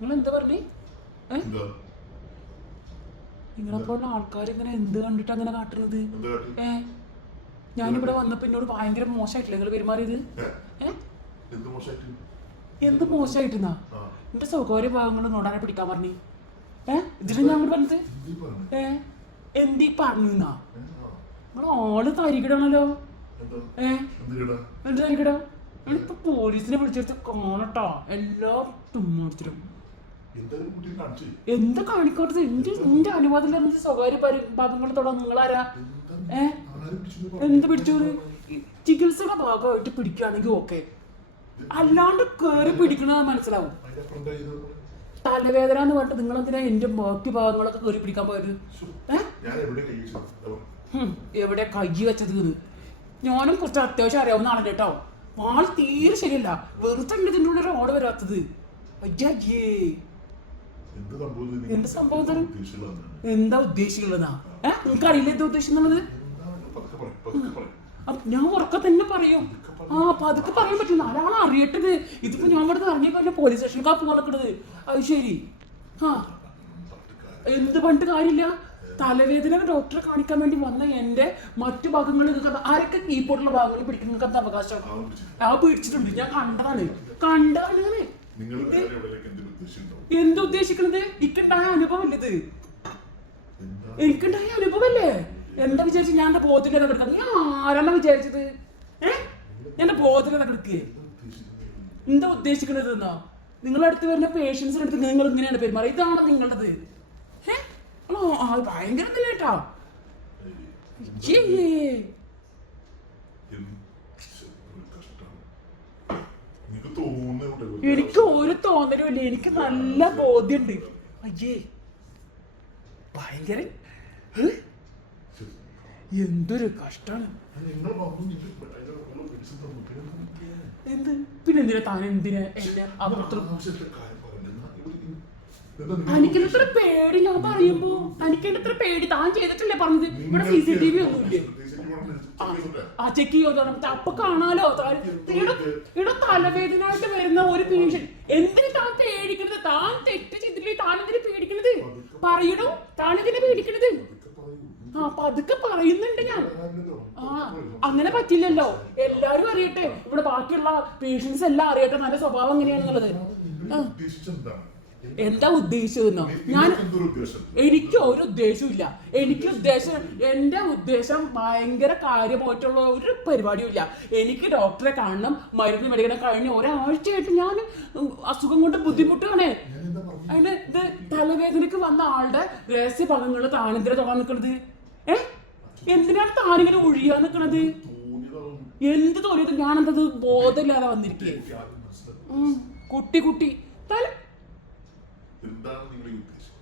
നിങ്ങൾ എന്താ പറഞ്ഞു? ഏ? നിങ്ങളെ പോലെ ആൾക്കാർ ഇങ്ങനെ എന്ത് കണ്ടിട്ട് അങ്ങനെ കാട്ടുന്നത്? ഏ? ഞാനിവിടെ വന്നപ്പോ എന്നോട് ഭയങ്കര മോശമായിട്ടില്ല നിങ്ങൾ പെരുമാറിയത്? എന്ത് മോശമായിട്ട് എന്ത് മോശമായിട്ടെന്നാ എന്റെ സ്വകാര്യ ഭാഗങ്ങൾ നോടാനെ പിടിക്കാൻ പറഞ്ഞു. ഏ? ഇതിന് ഞാൻ അങ്ങോട്ട് പറഞ്ഞത്? ഏ? എന്തീ പറഞ്ഞു. നിങ്ങൾ ആൾ തരികിടണല്ലോ. ഏ? എന്ത് കേടാ? എന്ത് തരികിടാ? നിങ്ങളിപ്പോ പോലീസിനെ വിളിച്ചെടുത്ത് കാണട്ടോ. എല്ലാ കാണിച്ചേ എന്ത് കാണിക്കോട്ടത് എന്റെ നിന്റെ അനുവാദം തരുന്ന സ്വകാര്യ ഭാഗങ്ങൾ തൊടാൻ നിങ്ങളാരാ? ഏ? എന്ത് പിടിച്ചു ചികിത്സയുടെ ഭാഗമായിട്ട് പിടിക്കുകയാണെങ്കിൽ ഓക്കെ. അല്ലാണ്ട് കേറി പിടിക്കണത് മനസ്സിലാവും? തലവേദന എന്ന് പറഞ്ഞിട്ട് നിങ്ങൾ എന്തിനാ എന്റെ ബാക്കി ഭാഗങ്ങളൊക്കെ കേറി പിടിക്കാൻ പോയത്? എവിടെ കൈ വെച്ചത്? ഞാനും കുറച്ച് അത്യാവശ്യം അറിയാവുന്ന ആളല്ലേ കേട്ടോ ആൾ തീരെ ശരിയല്ല. വെറുതെ ഇതിന്റെ ഉള്ളിൽ ഓട് വരാത്തത്. അയ്യേ എന്ത് സംഭവിച്ചത്? നിങ്ങൾ സംഭവം എന്താ ഉദ്ദേശിക്കുന്നതാ ഏഹ് നിങ്ങൾക്ക് അറിയില്ല എന്താ ഉദ്ദേശിക്കുന്നത്. ഞാൻ ഉറക്കെ തന്നെ പറയും. ആ അപ്പൊ അതൊക്കെ പറയാൻ പറ്റില്ല. ആരാണ് അറിയട്ടത് ഇതിപ്പോ ഞാൻ ഇവിടെ ഇറങ്ങി പോലീസ് സ്റ്റേഷനിൽ നടക്കണത് അത് ശരി. ആ എന്ത് പണ്ട് കാര്യമില്ല? തലവേദന ഡോക്ടറെ കാണിക്കാൻ വേണ്ടി വന്ന എന്റെ മറ്റു ഭാഗങ്ങൾ എന്താ- ആരൊക്കെ കീപ്പോട്ടുള്ള ഭാഗങ്ങൾ പിടിക്കുന്ന അവകാശം. ആ പിടിച്ചിട്ടുണ്ട്. ഞാൻ കണ്ടതാണ്. കണ്ടതാണ്. എന്ത് ഉദ്ദേശിക്കണത്? ഇക്കുണ്ടായ അനുഭവം ഇത്? എന്താ? എനിക്കുണ്ടായ അനുഭവല്ലേ എന്താ വിചാരിച്ചു ഞാൻ എന്റെ ബോധത്തിന്റെ കിടക്കാം നീ ആരാണ് വിചാരിച്ചത്? ഏ? എന്റെ ബോധത്തിന്റെ കിടക്കേ എന്താ ഉദ്ദേശിക്കുന്നത്? ഉദ്ദേശിക്കണത് എന്നാ? നിങ്ങളുടെ അടുത്ത് വരുന്ന പേഷ്യൻസിന്റെ അടുത്ത് നിങ്ങൾ ഇങ്ങനെയാണ് പെരുമാറുക ഇതാണോ നിങ്ങളുടേത്? ഏ? ആണോ ആ ഭയങ്കര കേട്ടാ ഏയ്, എന്ത് ഒരു കഷ്ടാണ്. നിങ്ങൾക്ക് തോന്നുന്നുണ്ട് ഒരു എനിക്ക് ഒരു തോന്നലും ഇല്ല എനിക്ക് നല്ല ബോധ്യണ്ട്. അയ്യേ. ഭയങ്കര? എന്തൊരു കഷ്ടാണ്? എന്ത്? പിന്നെ എന്തിനാ താൻ എന്തിനാ എന്നെ ഇത്ര പേടി ഞാൻ പറയുമ്പോ. തനിക്ക് ഇത്ര പേടി. താൻ ചെയ്തിട്ടല്ലേ പറഞ്ഞത്? ഇവിടെ സി സി ടി വി ഒന്നുമില്ലേ ആ ചെക്ക് ചെയ്തോ അപ്പൊ കാണാലോ? ഇവിടെ തലവേദനയായിട്ട് വരുന്ന ഒരു പേഷ്യൻ എന്തിനു താൻ പേടിക്കണത്? താൻ തെറ്റ് ചെയ്തില്ലേ താൻ എന്തിനു പേടിക്കണത്? പറയണോ? താൻ എന്തിനു പേടിക്കണത്. ആ പതുക്കെ പറയുന്നുണ്ട് ഞാൻ. ആ അങ്ങനെ പറ്റില്ലല്ലോ. എല്ലാരും അറിയട്ടെ. ഇവിടെ ബാക്കിയുള്ള പേഷ്യൻസ് എല്ലാം അറിയട്ടെ. നല്ല സ്വഭാവം എങ്ങനെയാണെന്നുള്ളത്? എന്താ ഉദ്ദേശിച്ചതെന്നോ? ഞാൻ? എനിക്ക് ഒരു ഉദ്ദേശമില്ല എനിക്ക് ഉദ്ദേശം എന്റെ ഉദ്ദേശം ഭയങ്കര കാര്യമായിട്ടുള്ള ഒരു പരിപാടിയും ഇല്ല. എനിക്ക് ഡോക്ടറെ കാണണം മരുന്ന് മേടിക്കണം. കഴിഞ്ഞ ഒരാഴ്ചയായിട്ട് ഞാൻ അസുഖം കൊണ്ട് ബുദ്ധിമുട്ടാണ്. അതിന്റെ? അതിന് ഇത് തലവേദനക്ക് വന്ന ആളുടെ രഹസ്യ ഭാഗങ്ങൾ താനെന്തിനാ തോന്നാൻ നിൽക്കണത് ഏ? എന്തിനാണ് താനിങ്ങനെ ഒഴിയാൻ നിൽക്കണത്. എന്ത് തോന്നിയത് ഞാനെന്തത് ബോധമില്ലാതെ വന്നിരിക്കേ? കുട്ടി കുട്ടി. തല എന്താണ് നിങ്ങൾ ഉദ്ദേശം?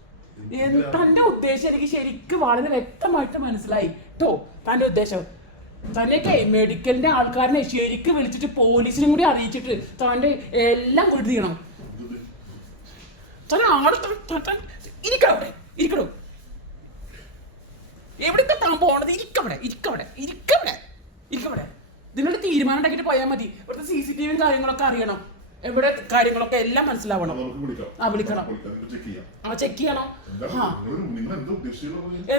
തന്റെ ഉദ്ദേശം എനിക്ക് ശരിക്കും വളരെ വ്യക്തമായിട്ട് മനസ്സിലായി. കേട്ടോ തന്റെ ഉദ്ദേശം. തന്നെയൊക്കെ മെഡിക്കലിന്റെ ആൾക്കാരനെ ശരിക്കും വിളിച്ചിട്ട് പോലീസിനും കൂടി അറിയിച്ചിട്ട് തന്റെ എല്ലാം കൊടുത്ത് ചെയ്യണം. ഇത് തന്നെ ആട് ഇരിക്കണം അവിടെ ഇരിക്കണോ എവിടെ താൻ പോണത്? ഇരിക്കവിടെ ഇരിക്കവിടെ ഇരിക്കവിടെ ഇരിക്കവിടെ നിങ്ങളുടെ തീരുമാനം ഉണ്ടാക്കിയിട്ട് പോയാൽ മതി. ഇവിടുത്തെ സി സി ടി വിയും കാര്യങ്ങളൊക്കെ അറിയണം. എവിടെ കാര്യങ്ങളൊക്കെ എല്ലാം മനസ്സിലാവണം. ആ, വിളിക്കണം. ആ ചെക്ക് ചെയ്യണം. എന്താണ് താനെ നിങ്ങൾ- എന്തോ ഉദ്ദേശിച്ചത്?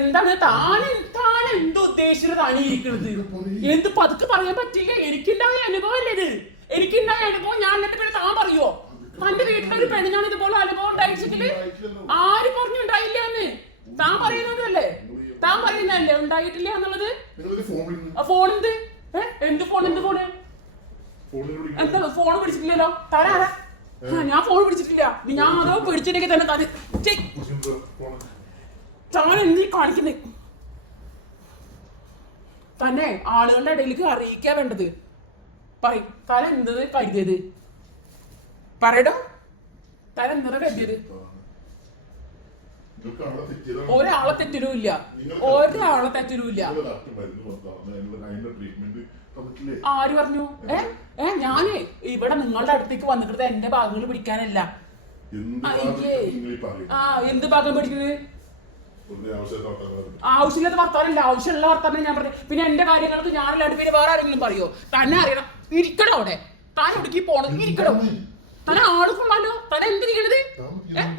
താൻ എന്ത് ഉദ്ദേശിച്ചതാണ് ഇരിക്കുന്നത്? എന്ത് പതുക്കെ പറയാൻ പറ്റില്ല. എനിക്കുണ്ടായ അനുഭവമല്ലേ ഇത്? എനിക്കുണ്ടായ അനുഭവം. ഞാൻ എന്റെ പേര് താൻ പറയുവോ? തന്റെ വീട്ടിലൊരു പെണ്ണിനാണ് ഇതുപോലെ അനുഭവം ഉണ്ടായിട്ടില്ല ആര് പറഞ്ഞു ഉണ്ടായില്ല എന്ന് താൻ പറയുന്നതല്ലേ? താൻ പറയുന്നതല്ലേ? ഉണ്ടായിട്ടില്ല എന്നുള്ളത്? ഫോൺ എന്ത് ഏഹ് എന്ത് ഫോൺ? എന്ത് ഫോണ്. എന്താ ഫോൺ പിടിച്ചിട്ടില്ലല്ലോ? തരാ ഞാൻ ഫോൺ പിടിച്ചിട്ടില്ല. ഞാൻ അതോ പിടിച്ചിട്ടുണ്ടെങ്കിൽ തന്നെ തന്നെ? താൻ എന്തി കാണിക്കുന്നേ? തന്നെ ആളുകളുടെ ഇടയിലേക്ക് അറിയിക്കാൻ വേണ്ടത്. പറയും താൻ എന്തത് കരുതിയത്? പറയടോ. താൻ എന്തത് കരുതിയത്. ഒരാളെ തെറ്റരുമില്ല ഒരാളെ തെറ്റരുമില്ല ആര് പറഞ്ഞു? ഏ? ഏ ഞാൻ. ഇവിടെ നിങ്ങളുടെ അടുത്തേക്ക് വന്നിട്ട് എന്റെ ഭാഗങ്ങൾ പിടിക്കാനല്ല. എന്ത് ആ, എന്ത് ഭാഗം പിടിക്കുന്നത്? ആവശ്യമില്ലാത്ത വർത്താനല്ല. ആവശ്യമുള്ള വർത്താനം ഞാൻ പറഞ്ഞു. പിന്നെ എന്റെ കാര്യങ്ങൾക്ക് ഞാനല്ലാണ്ട് പിന്നെ വേറെ ആരെങ്കിലും പറയോ? തന്നെ അറിയണം. ഇരിക്കണം അവിടെ? താൻ ഒടുക്കി പോണത് ഇരിക്കണം? തന്നെ ആൾ കൊള്ളാലോ തന്നെ എന്ത് ചെയ്യണത്?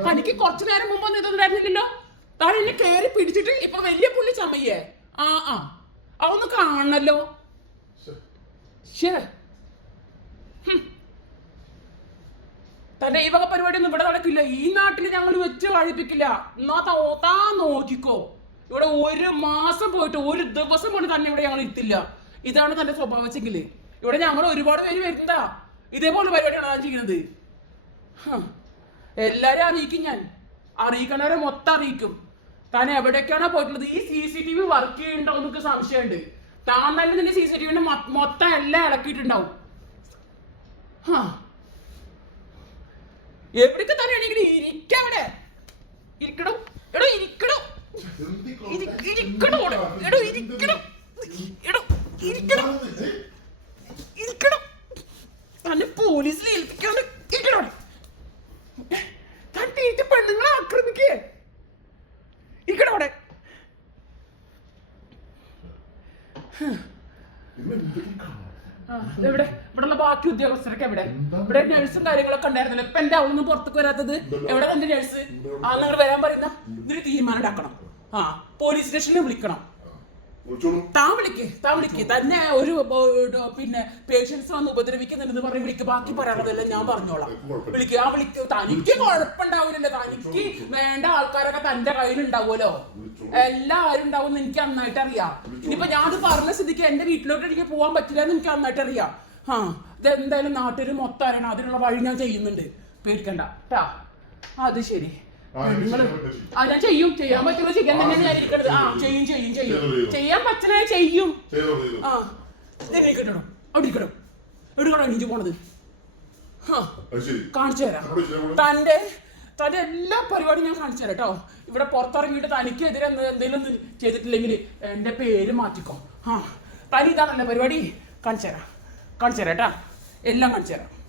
തനിക്ക് കുറച്ചു നേരം മുമ്പ് ഒന്നും ഇതൊന്നുണ്ടായിരുന്നില്ലല്ലോ? താൻ എന്നെ കയറി പിടിച്ചിട്ട് ഇപ്പൊ വലിയ പുള്ളി ചമയ്യേ ആ ആ. അതൊന്ന് കാണണല്ലോ. ഹും. തന്റെ ഈ വക പരിപാടി ഒന്നും ഇവിടെ നടക്കില്ല. ഈ നാട്ടിൽ ഞങ്ങൾ വെച്ച് കഴിപ്പിക്കില്ല എന്നാ നോക്കിക്കോ. ഇവിടെ ഒരു മാസം പോയിട്ട് ഒരു ദിവസം കൊണ്ട് തന്നെ ഇവിടെ ഞങ്ങൾ ഇരുത്തില്ല. ഇതാണ് തന്റെ സ്വഭാവം വെച്ചെങ്കിൽ. ഇവിടെ ഞങ്ങൾ ഒരുപാട് പേര് വരുന്നതാ. ഇതേപോലെ പരിപാടിയാണ് ഞാൻ ചെയ്യുന്നത്. എല്ലാരും അറിയിക്കും ഞാൻ. അറിയിക്കണവരെ മൊത്തം അറിയിക്കും. താൻ എവിടേക്കാണോ പോയിട്ടുള്ളത്? ഈ C C T V work ചെയ്യുന്നുണ്ടോ എന്നൊക്കെ സംശയമുണ്ട്. താൻ തന്നെ നിന്റെ സി സി ടി വിന്റെ മൊത്തം എല്ലാം ഇളക്കിയിട്ടുണ്ടാവും. ഹാ. എവിടേക്ക് തന്നെ എണീക്കണേ? ഇരിക്കവിടെ ഇരിക്കണോ? എടോ ഇരിക്കണോ? ഇരിക്കണോ? എടോ ഇരിക്കണോ? എടോ ഇരിക്കണോ? ഇരിക്കണം തന്നെ പോലീസിൽ ഏൽപ്പിക്കാണ് ഇരിക്കണം താൻ തീറ്റ പെണ്ണുങ്ങളെ ആക്രമിക്കേ ഇരിക്കണം അവിടെ എവിടെ? ഇവിടെയുള്ള ബാക്കി ഉദ്യോഗസ്ഥരൊക്കെ എവിടെ? ഇവിടെ നഴ്സും കാര്യങ്ങളൊക്കെ ഉണ്ടായിരുന്നല്ലോ. ഇപ്പൊ എന്താ അവളൊന്നും പുറത്തേക്ക് വരാത്തത്? എവിടെ എന്റെ നഴ്സ് ആ നിങ്ങൾ വരാൻ പറയുന്ന ഇതൊരു തീരുമാനം ഉണ്ടാക്കണം ആ പോലീസ് സ്റ്റേഷനിൽ വിളിക്കണം. തന്നെ ഒരു പിന്നെ പേഷ്യൻസ് വന്ന് ഉപദ്രവിക്കുന്നുണ്ടെന്ന് പറഞ്ഞ് വിളിക്ക്. ബാക്കി പറയാനുള്ളതെല്ലാം ഞാൻ പറഞ്ഞോളാം. വിളിക്ക് ആ വിളിക്ക്. തനിക്ക് കുഴപ്പമുണ്ടാവില്ലല്ലോ തനിക്ക് വേണ്ട ആൾക്കാരൊക്കെ തന്റെ കയ്യിലുണ്ടാവുമല്ലോ. എല്ലാവരും ഉണ്ടാവും എനിക്ക് നന്നായിട്ട് അറിയാം ഇനിയിപ്പൊ ഞാൻ അത് പറഞ്ഞ സ്ഥിതിക്ക് എന്റെ വീട്ടിലോട്ട് എനിക്ക് പോകാൻ പറ്റില്ല എന്ന് എനിക്ക് നന്നായിട്ട് അറിയാം ആ ഇതെന്തായാലും നാട്ടിൽ മൊത്തം അറിയണം. അതിനുള്ള വഴി ഞാൻ ചെയ്യുന്നുണ്ട്. പേടിക്കണ്ട. കേട്ടാ അത് ശരി. ഞാൻ ചെയ്യും ചെയ്യാൻ പറ്റുന്ന ചെയ്യാൻ തന്നെയാണ് ഞാൻ ഇരിക്കണത് ആ ചെയ്യും ചെയ്യും ചെയ്യും. ചെയ്യാൻ പറ്റുന്ന ചെയ്യും. ആ ഇരിക്കട്ടോ അവിടെ ഇരിക്കണം. എവിടെയാണോ എനിക്ക് പോണത്. കാണിച്ചു തരാം. തന്റെ തന്റെ എല്ലാ പരിപാടിയും ഞാൻ കാണിച്ചു തരാം കേട്ടോ. ഇവിടെ പുറത്തിറങ്ങിയിട്ട് തനിക്കെതിരെ എന്ത് എന്തെങ്കിലും ചെയ്തിട്ടില്ലെങ്കിൽ എന്റെ പേര് മാറ്റിക്കോ. ആ തനി ഇതാണല്ലേ പരിപാടി. കാണിച്ചു തരാം. കാണിച്ചു തരാം കേട്ടാ. എല്ലാം കാണിച്ചു തരാം.